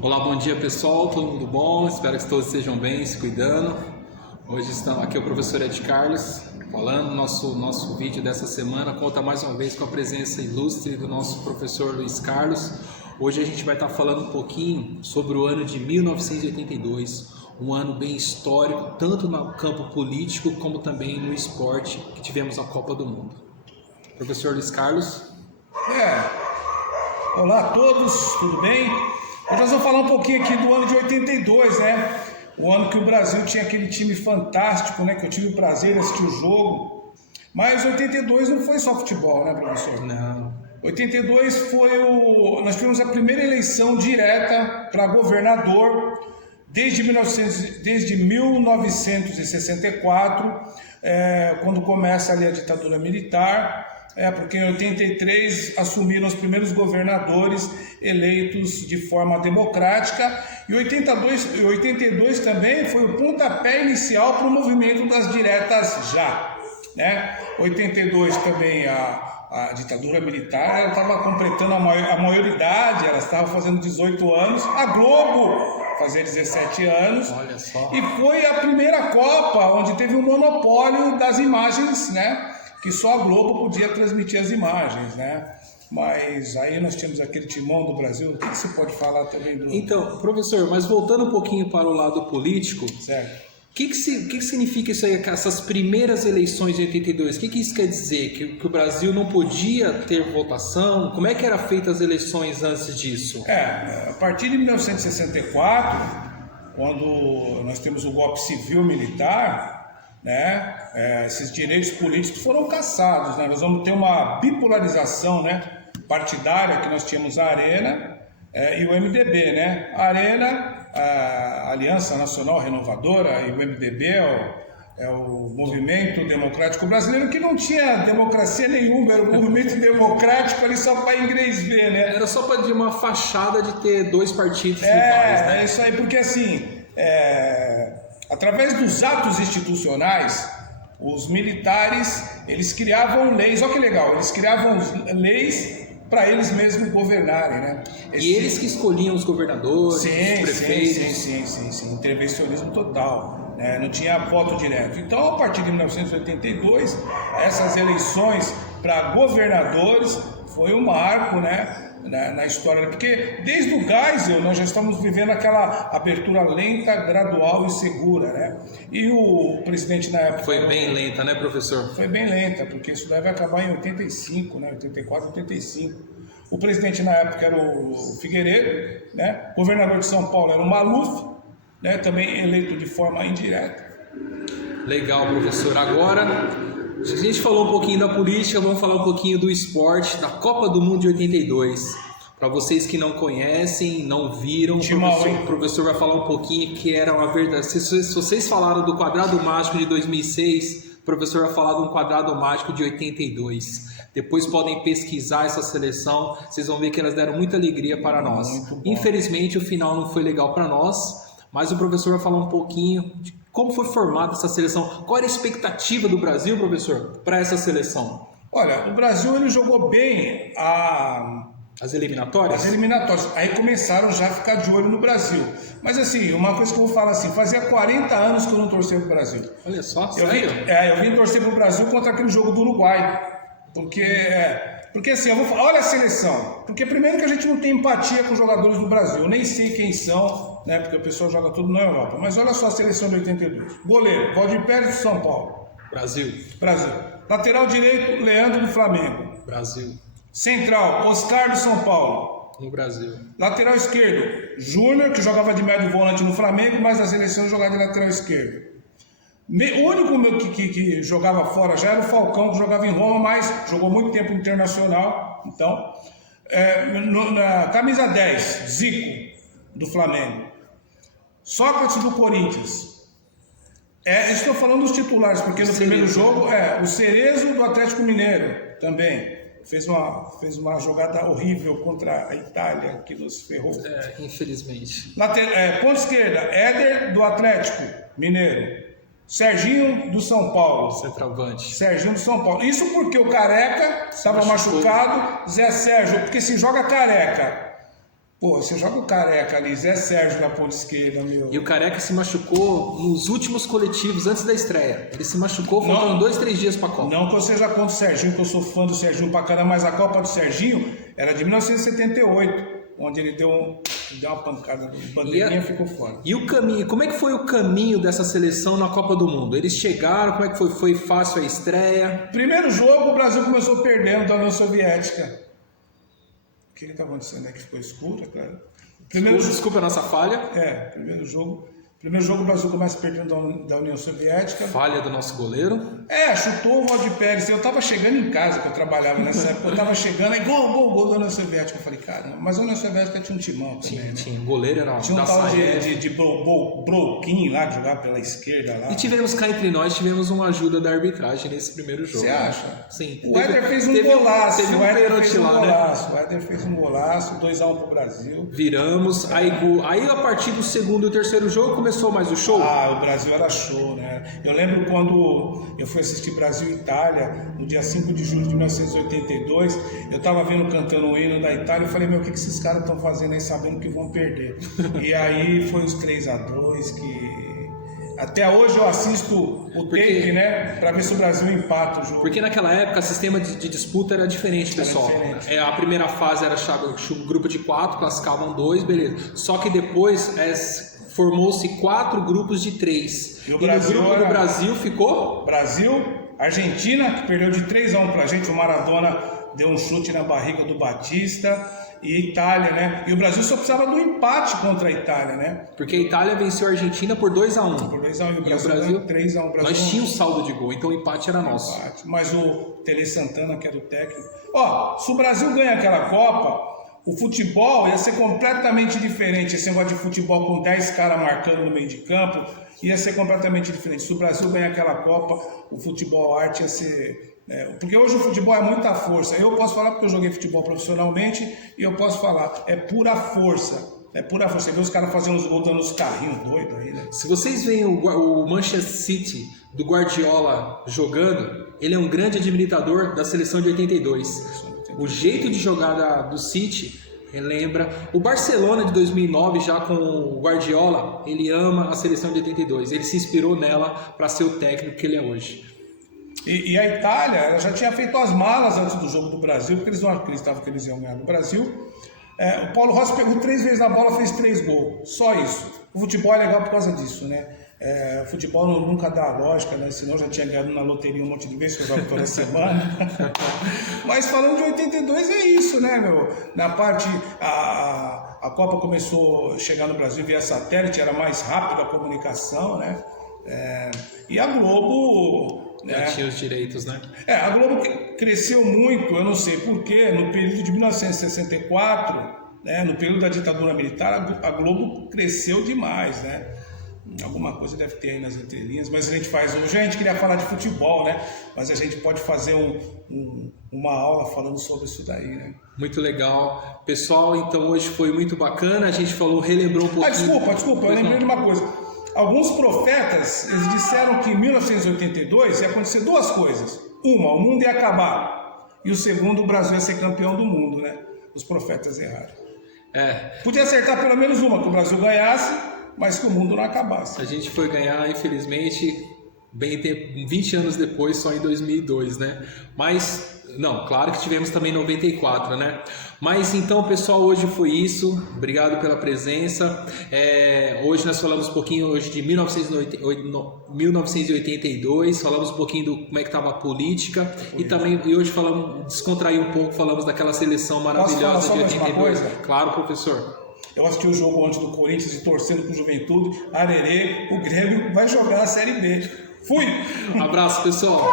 Olá, bom dia pessoal, todo mundo bom? Espero que todos estejam bem, se cuidando. Hoje estamos aqui, o professor Ed Carlos falando. Nosso vídeo dessa semana conta mais uma vez com a presença ilustre do nosso professor Luiz Carlos. Hoje a gente vai estar falando um pouquinho sobre o ano de 1982, um ano bem histórico, tanto no campo político como também no esporte, que tivemos a Copa do Mundo. Professor Luiz Carlos. Olá a todos, tudo bem? Hoje nós vamos falar um pouquinho aqui do ano de 82, né? O ano que o Brasil tinha aquele time fantástico, né? Que eu tive o prazer de assistir o jogo. Mas 82 não foi só futebol, né, professor? Não. 82 foi nós tivemos a primeira eleição direta para governador desde 1964, quando começa ali a ditadura militar. Porque em 83 assumiram os primeiros governadores eleitos de forma democrática, e 82 também foi o pontapé inicial para o movimento das diretas já, né? 82 também a ditadura militar estava completando a maioridade, ela estava fazendo 18 anos, a Globo fazia 17 anos. Olha só. E foi a primeira Copa onde teve um monopólio das imagens, né? Que só a Globo podia transmitir as imagens, né? Mas aí nós tínhamos aquele timão do Brasil. O que você pode falar também do... Então, professor, mas voltando um pouquinho para o lado político, Certo. o que significa isso aí, essas primeiras eleições de 82? O que isso quer dizer? Que o Brasil não podia ter votação? Como é que eram feitas as eleições antes disso? A partir de 1964, quando nós temos o golpe civil-militar, né, esses direitos políticos foram cassados, né? Nós vamos ter uma bipolarização, né, partidária, que nós tínhamos a Arena e o MDB, né? A Arena, a Aliança Nacional Renovadora, e o MDB é o Movimento Democrático Brasileiro, que não tinha democracia nenhuma, era um movimento democrático ali só para inglês ver, né? Era só para uma fachada de ter dois partidos rivais, né? É isso aí, porque assim, através dos atos institucionais, os militares, eles criavam leis, olha que legal, eles criavam leis para eles mesmos governarem, né? E eles que escolhiam os governadores, os prefeitos. Sim, intervencionismo total, né? Não tinha voto direto. Então, a partir de 1982, essas eleições para governadores foi um marco, né? Na história, porque desde o Geisel nós já estamos vivendo aquela abertura lenta, gradual e segura, né? E o presidente na época... Foi bem lenta, né, professor? Foi bem lenta, porque isso daí vai acabar em 85, né? 84, 85. O presidente na época era o Figueiredo, né? O governador de São Paulo era o Maluf, né? Também eleito de forma indireta. Legal, professor. Agora, a gente falou um pouquinho da política, vamos falar um pouquinho do esporte, da Copa do Mundo de 82. Para vocês que não conhecem, não viram, o professor vai falar um pouquinho que era uma verdade. Se vocês falaram do quadrado mágico de 2006, o professor vai falar de um quadrado mágico de 82. Depois podem pesquisar essa seleção, vocês vão ver que elas deram muita alegria para nós. Infelizmente o final não foi legal para nós, mas o professor vai falar um pouquinho de como foi formada essa seleção. Qual era a expectativa do Brasil, professor, para essa seleção? Olha, o Brasil ele jogou bem as eliminatórias? As eliminatórias. Aí começaram já a ficar de olho no Brasil. Mas assim, uma coisa que eu vou falar assim, fazia 40 anos que eu não torcia pro Brasil. Olha só, sério? Eu vim torcer pro Brasil contra aquele jogo do Uruguai. Porque assim, eu vou falar, olha a seleção. Porque primeiro que a gente não tem empatia com os jogadores do Brasil. Eu nem sei quem são, né? Porque o pessoal joga tudo na Europa. Mas olha só a seleção de 82. Goleiro, Valdir Pérez do São Paulo. Brasil. Lateral direito, Leandro do Flamengo. Brasil. Central, Oscar do São Paulo. No Brasil. Lateral esquerdo, Júnior, que jogava de médio volante no Flamengo, mas nas eleições jogava de lateral esquerdo. O único que jogava fora já era o Falcão, que jogava em Roma, mas jogou muito tempo no Internacional. Então, na camisa 10, Zico, do Flamengo. Sócrates, do Corinthians. Estou falando dos titulares, porque no primeiro jogo, o Cerezo, do Atlético Mineiro, também. Fez uma jogada horrível contra a Itália, que nos ferrou. Infelizmente. Ponta esquerda, Éder, do Atlético Mineiro. Serginho do São Paulo. Centroavante. Serginho do São Paulo. Isso porque o Careca estava machucado. Zé Sérgio, porque se joga Careca, Pô, você joga o Careca ali, Zé Sérgio na ponta esquerda, meu. E o Careca se machucou nos últimos coletivos, antes da estreia. Ele se machucou, faltando 2, 3 dias pra Copa. Não que eu seja contra o Serginho, que eu sou fã do Serginho pra caramba, mas a Copa do Serginho era de 1978, onde ele deu uma pancada, bandeirinha ficou fora. E o caminho, como é que foi o caminho dessa seleção na Copa do Mundo? Eles chegaram, como é que foi? Foi fácil a estreia? Primeiro jogo, o Brasil começou perdendo da União Soviética. O que está acontecendo? É que ficou escuro, cara. Desculpa a nossa falha. Primeiro jogo o Brasil começa perdendo da União Soviética. Falha do nosso goleiro. Chutou o Valdir Pérez. Eu tava chegando em casa, que eu trabalhava nessa época. Eu tava chegando, aí gol da União Soviética. Eu falei, cara, mas a União Soviética tinha um timão também, tinha. O goleiro era tinha um tal de Broquin lá, que jogava pela esquerda lá. E tivemos cá entre nós, uma ajuda da arbitragem nesse primeiro jogo. Você acha? Sim. O Éder fez um golaço. Teve um pênalti lá, né? O Éder fez um golaço, 2-1 pro Brasil. Viramos. Aí a partir do segundo e terceiro jogo, começou mais o show? O Brasil era show, né? Eu lembro quando eu fui assistir Brasil e Itália, no dia 5 de julho de 1982, eu tava cantando o hino da Itália, eu falei, meu, o que esses caras estão fazendo aí sabendo que vão perder? E aí foi os 3-2 que... Até hoje eu assisto o tape, né? Pra ver se o Brasil empata o jogo. Porque naquela época o sistema de disputa era diferente, pessoal. A primeira fase era grupo de 4, classificavam 2, beleza. Só que depois formou-se 4 grupos de 3. E no grupo do Brasil ficou? Brasil, Argentina, que perdeu de 3-1 pra gente. O Maradona deu um chute na barriga do Batista. E Itália, né? E o Brasil só precisava do empate contra a Itália, né? Porque a Itália venceu a Argentina por 2-1. Por 2-1 e o Brasil 3-1. Nós tínhamos saldo de gol, então o empate era nosso. Mas o Tele Santana, que era o técnico... se o Brasil ganha aquela Copa, o futebol ia ser completamente diferente. Esse negócio de futebol com 10 caras marcando no meio de campo ia ser completamente diferente. Se o Brasil ganhar aquela Copa, o futebol arte ia ser... porque hoje o futebol é muita força. Eu posso falar porque eu joguei futebol profissionalmente e eu posso falar, é pura força. É pura força. Você vê os caras fazendo os gols dando os carrinhos doidos aí, né? Se vocês veem o Manchester City do Guardiola jogando, ele é um grande admirador da seleção de 82. O jeito de jogar do City lembra o Barcelona de 2009, já com o Guardiola. Ele ama a seleção de 82. Ele se inspirou nela para ser o técnico que ele é hoje. E a Itália, ela já tinha feito as malas antes do jogo do Brasil, porque eles não acreditavam que eles iam ganhar no Brasil. O Paulo Rossi pegou 3 vezes na bola, fez 3 gols. Só isso. O futebol é legal por causa disso, né? O futebol nunca dá lógica, né? Senão já tinha ganhado na loteria um monte de vezes, que eu jogo toda semana. Mas falando de 82 é isso, né, meu? Na parte... A Copa começou a chegar no Brasil via satélite, era mais rápida a comunicação, né? E a Globo... Já tinha os direitos, né? A Globo cresceu muito, eu não sei porquê, no período de 1964, né, no período da ditadura militar, a Globo cresceu demais, né? Alguma coisa deve ter aí nas entrelinhas, mas a gente faz... Hoje a gente queria falar de futebol, né? Mas a gente pode fazer uma aula falando sobre isso daí, né? Muito legal. Pessoal, então hoje foi muito bacana, a gente relembrou um pouquinho... Desculpa, eu lembrei de uma coisa. Alguns profetas, eles disseram que em 1982 ia acontecer 2 coisas. Uma, o mundo ia acabar. E o segundo, o Brasil ia ser campeão do mundo, né? Os profetas erraram. Podia acertar pelo menos uma, que o Brasil ganhasse, mas que o mundo não acabasse. A gente foi ganhar, infelizmente, 20 anos depois, só em 2002, né? Mas, não, claro que tivemos também 94, né? Mas então, pessoal, hoje foi isso. Obrigado pela presença. Hoje nós falamos um pouquinho de 1982, falamos um pouquinho do como é que estava a política e hoje falamos, descontrair um pouco, falamos daquela seleção maravilhosa de 82. Claro, professor. Eu assisti o jogo ontem do Corinthians e torcendo pro Juventude, Arerê, o Grêmio vai jogar a Série B. Fui! Um abraço, pessoal!